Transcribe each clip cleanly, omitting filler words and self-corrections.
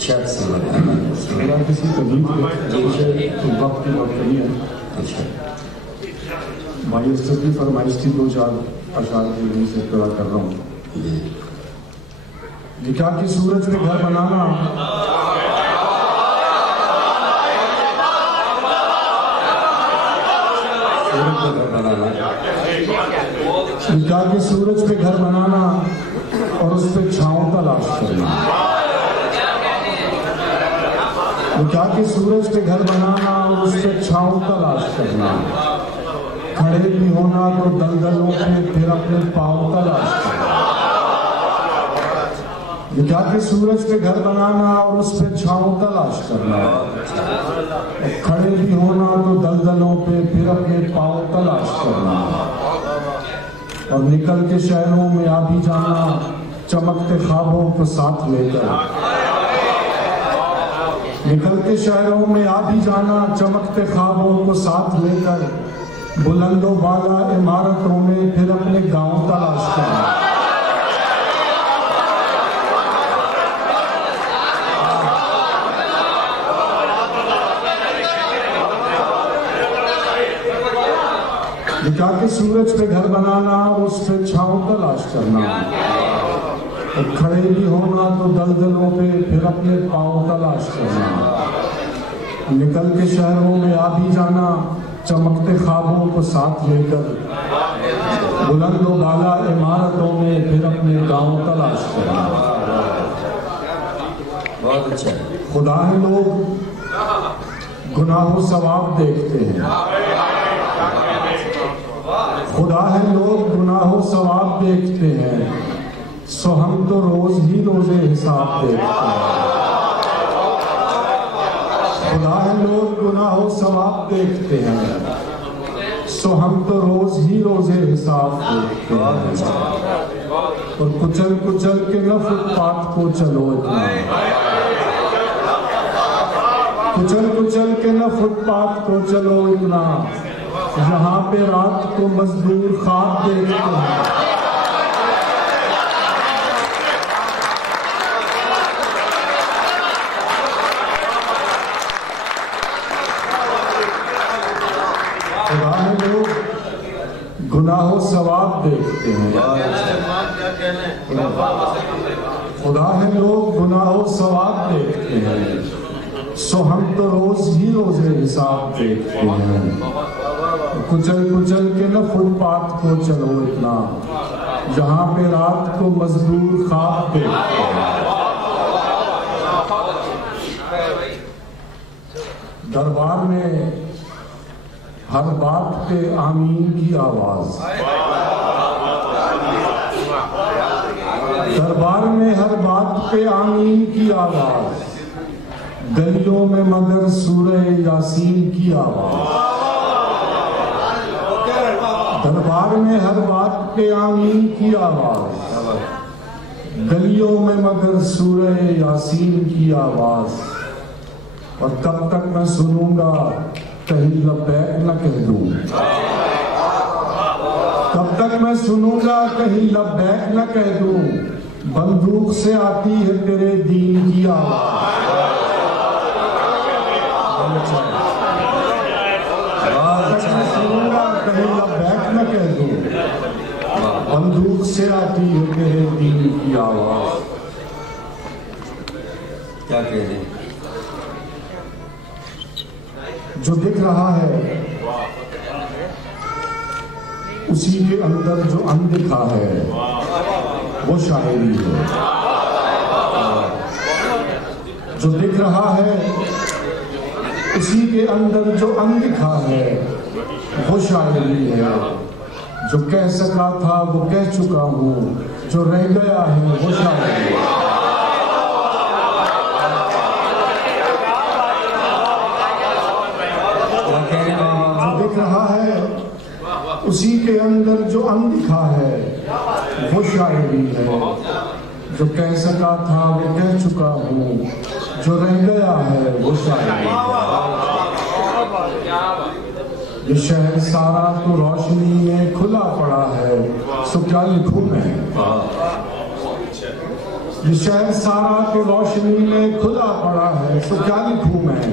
شاید سورت میرا کسی تبلیغ کے وقت نہیں ہے. بھائی استاد کی فرمائش تھی 2 4 اشعار کی سے پورا کر رہا ہوں. لکھا کہ سورج پہ گھر بنانا لکھا کہ سورج پہ گھر بنانا اور اس پہ چھاؤں تلاش کرنا. لکھا کہ سورج پہ گھر بنانا اور اس پہ چھاؤں تلاش کرنا. کھڑے بھی ہونا تو دلدلوں پہ پھر اپنے پاؤں تلاش کرنا. لکھا کہ سورج پہ گھر بنانا اور اس پہ چھاؤں تلاش کرنا. کھڑے بھی ہونا تو دلدلوں پہ پھر اپنے پاؤں تلاش کرنا. اور نکل کے شہروں میں آ بھی جانا چمکتے خوابوں کو ساتھ لے کر. نکل کے شہروں میں آ بھی جانا چمکتے خوابوں کو ساتھ لے کر. بلند و بالا عمارتوں میں پھر اپنے گاؤں تلاش کرنا. لکھا کہ سورج پہ گھر بنانا اور اس پہ چھاؤں تلاش کرنا. اور کھڑے بھی ہونا تو دلدلوں پہ پھر اپنے پاؤں تلاش کرنا. نکل کے شہروں میں آ بھی جانا چمکتے خوابوں کو ساتھ لے کر. بلند و بالا عمارتوں میں پھر اپنے گاؤں تلاش کرنا. بہت اچھا. خدا ہے لوگ گناہ و ثواب دیکھتے ہیں. خدا ہے لوگ گناہ و ثواب دیکھتے ہیں. سو ہم تو روز ہی روزے حساب دیکھتے ہیں. خدا ہے لوگ گناہ و ثواب دیکھتے ہیں. سو ہم تو روز ہی روزے حساب دیکھتے ہیں. اور کچل کچل کے نہ فٹ پاتھ کو چلو اتنا. کچل کچل کے نہ فٹ پاتھ کو چلو اتنا. یہاں پہ رات کو مزدور خواب دیکھتے ہیں. خدا ہے لوگ گناہ و ثواب دیکھتے ہیں. خدا ہے لوگ گناہ و ثواب دیکھتے ہیں. سو ہم تو روز ہی روزے حساب دیکھتے ہیں. کچل کچل کے نہ فٹ پاتھ کو چلو اتنا. جہاں پہ رات کو مزدور خواب دیکھتے ہیں. دربار میں ہر بات پہ آمین کی آواز. دربار میں ہر بات پہ آمین کی آواز. گلیوں میں مگر سورہ یاسین کی آواز. دربار میں ہر بات پہ آمین کی آواز. گلیوں میں مگر سورہ یاسین کی آواز. اور کب تک میں سنوں گا کہیں لبیک نہ کہہ دوں. کب تک میں سنوں گا کہیں لبیک نہ کہہ دوں. بندوق سے آتی ہے تیرے دین کی آواز. کہیں لبیک نہ کہہ دوں. بندوق سے آتی ہے تیرے دین کی آواز. کیا کہہ دیں. جو دکھ رہا ہے اسی کے اندر جو اندکھا ہے وہ شاعری ہے. جو دکھ رہا ہے اسی کے اندر جو اندکھا ہے وہ شاعری ہے. جو کہہ سکا تھا وہ کہہ چکا ہوں. جو رہ گیا ہے وہ شاعری ہے. جو دکھ رہا ہے اسی کے اندر جو اندکھا ہے وہ شاعری ہے. جو کہہ سکا تھا وہ کہہ چکا ہوں. جو رہ گیا ہے وہ شاعری ہے. یہ شہر سارا تو روشنی میں کھلا پڑا ہے. سو کیا لکھوں میں. یہ شہر سارا تو روشنی میں کھلا پڑا ہے، سو کیا لکھوں میں؟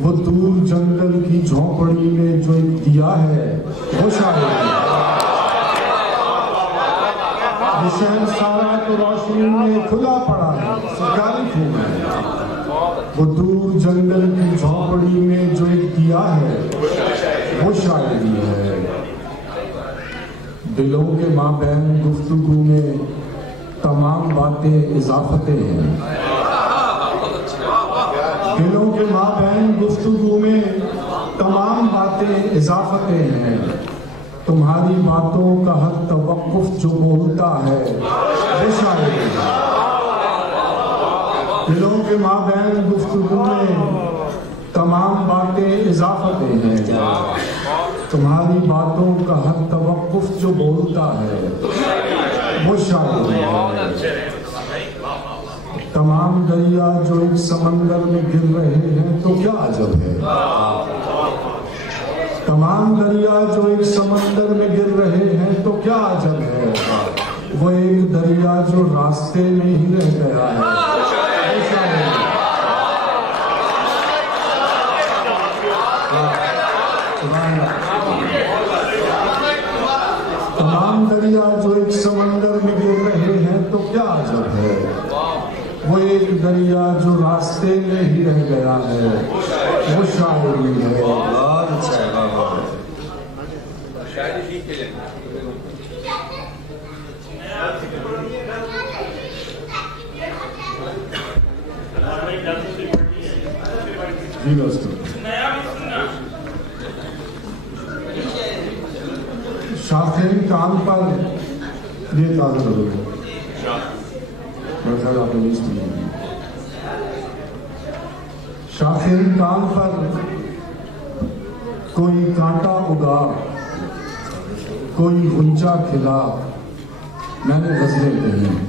وہ دور جنگل کی جھونپڑی میں جو ایک دیا ہے وہ شاعری ہے۔ یہ شہر سارا تو روشنی میں کھلا پڑا ہے، سو کیا لکھوں میں؟ وہ دور جنگل کی جھونپڑی میں جو ایک دیا ہے وہ شاعری ہے۔ دلوں کے مابین گفتگو میں تمام باتیں اضافتیں ہیں، دلوں کے مابین گفتگو میں تمام باتیں اضافتیں ہیں، تمہاری باتوں کا ہر توقف جو بولتا ہے وہ شاعری ہے۔ دلوں کے مابین گفتگو میں تمام باتیں اضافتیں ہیں، تمہاری باتوں کا ہر توقف جو بولتا ہے وہ شاعری ہے۔ تمام دریا جو ایک سمندر میں گر رہے ہیں تو کیا عجب ہے، تمام دریا جو ایک سمندر میں گر رہے ہیں تو کیا عجب ہے، وہ ایک دریا جو راستے میں ہی رہ گیا ہے وہ شاعری ہے۔ تمام دریا جو ایک سمندر میں گر رہے ہیں تو کیا عجب ہے، وہ ایک دریا جو راستے میں ہی رہ گیا ہے وہ شاعری ہے۔ بہت اچھا ہے، بہت جی دوستو، شاخیں کان پر یہ تازہ کرو میرے خیال آپ نے نہیں سنی۔ شاخیں کان پر کوئی کانٹا اگا، کوئی غنچہ کھلا، میں نے غزلیں کہیں۔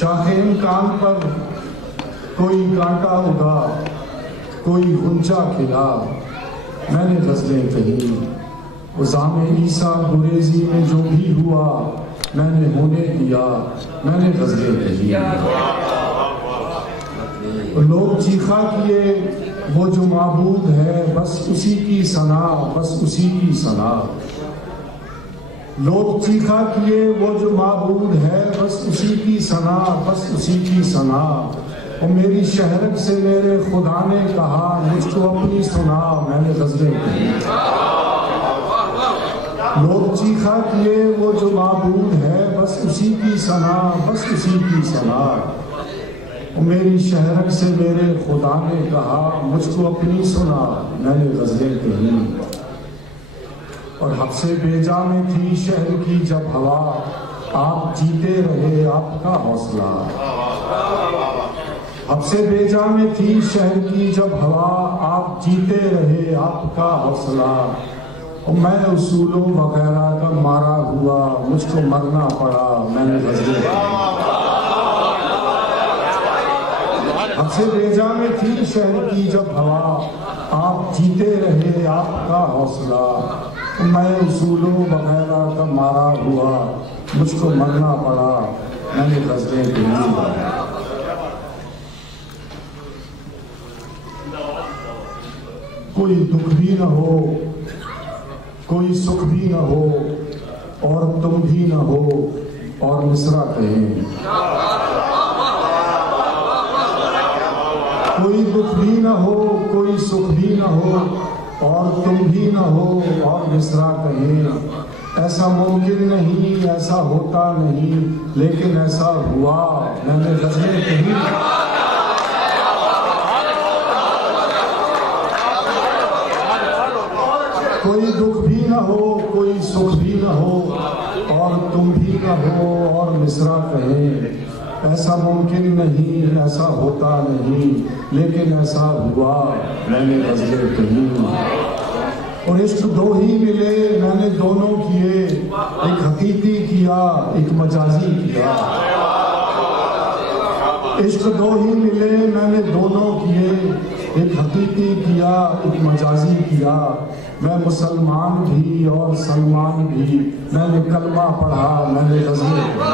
شاخیں کان پر کوئی کانٹا اگا، کوئی غنچہ کھلا، میں نے غزلیں کہیں۔ عزام عیسیٰ گریزی میں جو بھی ہوا میں نے ہونے دیا، میں نے غزلیں کہیں۔ لوگ چیخا کیے وہ جو معبود ہے بس اسی کی ثنا، بس اسی کی ثنا۔ لوگ چیخا کیے وہ جو معبود ہے بس اسی کی ثنا، بس اسی کی ثنا۔ اور میری شہرک سے میرے خدا نے کہا مجھ کو اپنی سنا، میں نے غزلیں کہیں۔ لوگ چیخا کیے وہ جو معبود ہے بس اسی کی ثنا، بس اسی کی ثنا۔ اور میری شہرک سے میرے خدا نے کہا مجھ کو اپنی سنا، میں نے غزلیں کہیں۔ اور حبس بیجا میں تھی شہر کی جب ہوا، آپ جیتے رہے آپ کا حوصلہ۔ حبس بیجا میں تھی شہر کی جب ہوا، آپ جیتے رہے آپ کا حوصلہ۔ اور میں اصولوں وغیرہ کا مارا ہوا، مجھ کو مرنا پڑا، میں نے غزلیں کہیں۔ حبس بیجا میں تھی شہر کی جب ہوا، آپ جیتے رہے آپ کا حوصلہ۔ میں اصولوں وغیرہ کا مارا ہوا، مجھ کو مرنا پڑا، میں نے غزلیں کہیں۔ کوئی دکھ بھی نہ ہو، کوئی سکھ بھی نہ ہو، اور تم بھی نہ ہو، اور مصرع کہیں۔ کوئی دکھ بھی نہ ہو، کوئی سکھ بھی نہ ہو، اور تم بھی نہ ہو، اور مصرع کہیں۔ ایسا ممکن نہیں، ایسا ہوتا نہیں، لیکن ایسا ہوا، میں نے غزلیں کہیں۔ کوئی دکھ بھی نہ ہو، کوئی سکھ بھی نہ ہو، اور تم بھی نہ ہو، اور مصرع کہیں۔ ایسا ممکن نہیں، ایسا ہوتا نہیں، لیکن ایسا ہوا، میں نے غزلیں کہیں۔ اور عشق دو ہی ملے، میں نے دونوں کیے، ایک حقیقی کیا، ایک مجازی کیا۔ عشق دو ہی ملے، میں نے دونوں کیے، ایک حقیقی کیا ایک مجازی کیا، میں مسلمان بھی اور سلمان بھی، میں نے کلمہ پڑھا، میں نے غزلیں پڑھی۔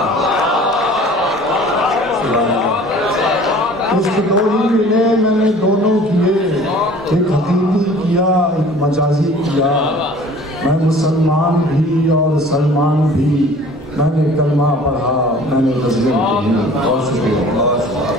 عشق دو ہی ملے میں نے دونوں کیے، ایک حقیقی کیا ایک مجازی کیا، میں مسلمان بھی اور سلمان بھی، میں نے کلمہ پڑھا، میں نے غزلیں پڑھی۔ بہت شکریہ۔